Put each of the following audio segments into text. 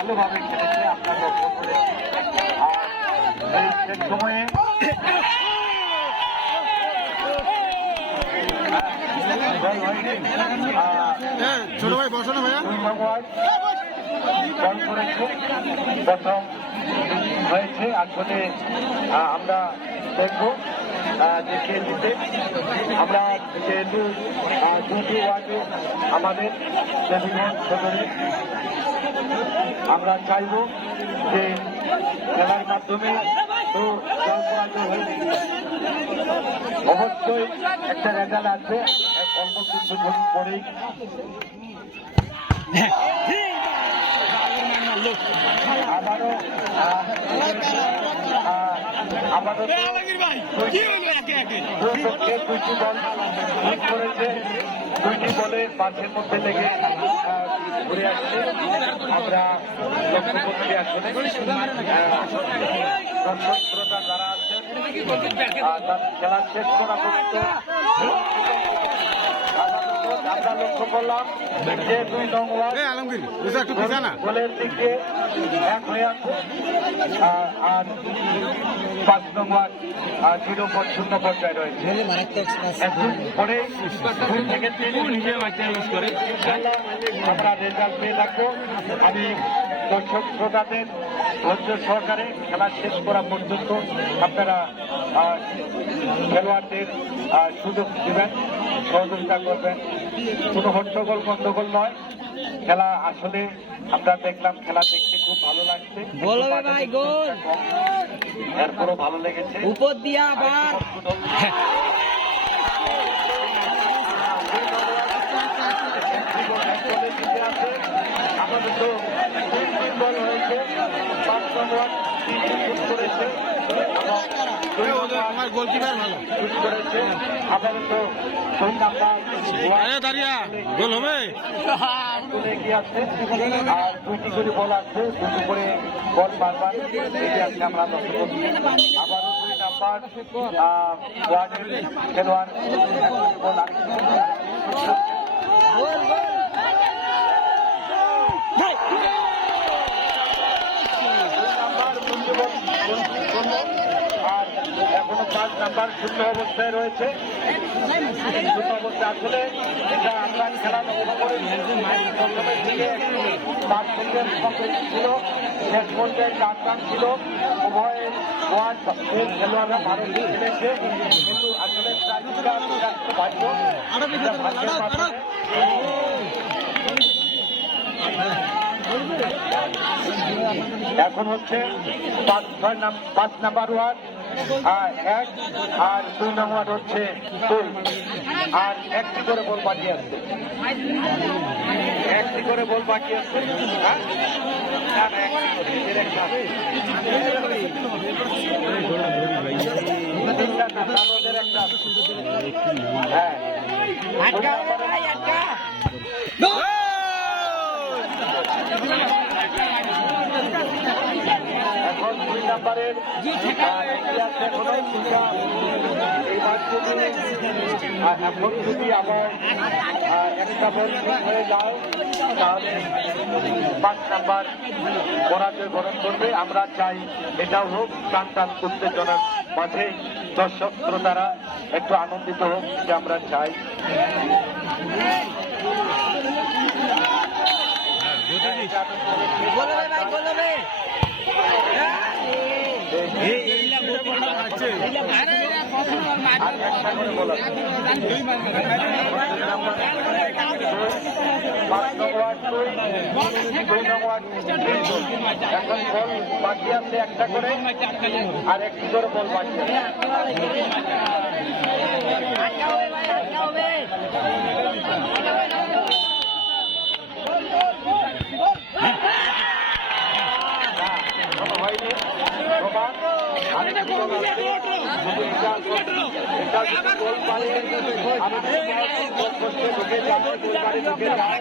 ভালোভাবে খেলেছে আমরা লক্ষ্য করেছি। আর এই শেষ সময়ে ছোট ভাই বসো না ভাইয়া। বল করেছে, প্রথম হয়েছে। আসলে আমরা দেখবো দেখিয়ে দিতে আমরা যেহেতু দুটি ওয়ার্ডে আমাদের দেবীগঞ্জ সদরে আমরা চাইব যে খেলার মাধ্যমে তো অবশ্যই একটা রেজাল্ট আসবে অল্প কিছুক্ষণ পরেই। আবারও দুইটি বল করেছে, দুইটি বলে মাঠের মধ্যে লেগে ঘুরে আসছে। আমরা লক্ষ্য করছি আসলে দর্শক শ্রোতা যারা আছেন তার খেলা শেষ করা পর্যন্ত আমরা লক্ষ্য করলাম যে 2 নং ওয়ার্ড গোলের দিকে এক হয়ে আছে আর 5 নং ওয়ার্ড 0 পর্যায়ে রয়েছে। একটু পরে 2 থেকে 3 আমরা রেজাল্ট পেয়ে থাকবো। আমি দর্শক শ্রোতাদের ধৈর্য সহকারে খেলা শেষ করা পর্যন্ত আপনারা খেলোয়াড়দের সুযোগ দেবেন, সহযোগিতা করবেন। কোনো হট্টগোল গন্ডগোল নয়, খেলা আসলে আমরা দেখলাম, খেলা দেখতে খুব ভালো লাগছে। এরপরও ভালো লেগেছে। উপর দিয়া আবার আমাদের তো বল হয়েছে, 5 নম্বর করেছে, আমার গোলকিপার ভালো করেছে। আপাতত 2 নাম্বার গোল হবে এগিয়ে আছে আর 2টি করে বল আছে, 2টি করে বল বারবার এগিয়ে আছে। আমরা লক্ষ্য করছি আবারও 2 নাম্বার ওয়ার্ডের খেলোয়াড় বল আর এখনো 5 নাম্বার শূন্য অবস্থায় রয়েছে। শূন্য অবস্থায় আসলে এটা আমরা খেলা লক্ষ্য করে প্রথমের দিকে 5 সেকেন্ড ছিল, শেষ পর্যায়ে 4 রান ছিল। উভয় ওয়ার্ড খেলোয়াড়রা ভালো খেলেছে, কিন্তু আসলে ভাগ্য এখন হচ্ছে 5 নাম্বার ওয়ার্ড 1 আর 2 নম্বর হচ্ছে 2 আর 1টি করে বল বাকি আছে, 1টি করে বল বাকি আছে। এখন 2 নাম্বারের এখন যদি আবার একটা বল হয়ে যায় তাহলে 5 নাম্বার পরাজয় বরণ করবে। আমরা চাই এটাও হোক, টান টান উত্তেজনার মাঝে দর্শক শ্রোতারা একটু আনন্দিত হোক, এটা আমরা চাই। এখন বল বাকি আছে একটা করে, আর 1টি করে বল বাকি আছে। এটা আমরা যদি গোল পাই আমাদের গোল করতে ঢুকে যাচ্ছে গোল বাড়ি ঢুকে যায়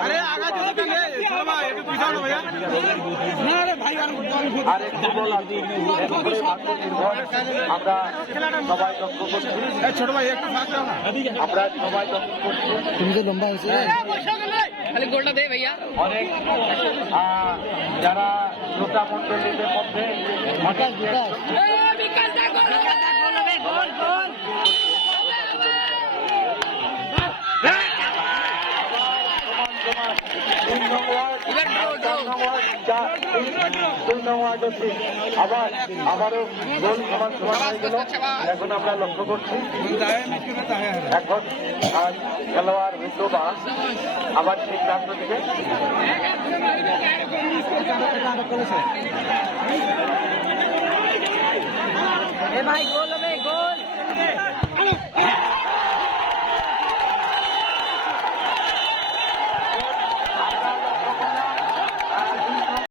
আরে আগা দিও কেন ছোট ভাই একটু পিছাও না ভাইয়া না রে ভাই আর একটু গোল আছে এরপরে ভাগ্য নির্ভর আমরা সবাই লক্ষ্য করছি ছোট ভাই একটু ফাঁক দাও না আমরা সবাই লক্ষ্য করছি তুমি তো লম্বা হয়েছে খালি গোলটা দে ভাইয়া অনেক যারা শ্রোতা মন্ডলীদের মধ্যে অনেক বিকাশ দা গোল হবে গোল গোল আবার আবারও গোল সমান সমান হয়ে গেল এখন আমরা লক্ষ্য করছি এখন খেলোয়াড় বিন্দুবা আবার ঠিক প্রান্ত থেকে ভাই গোল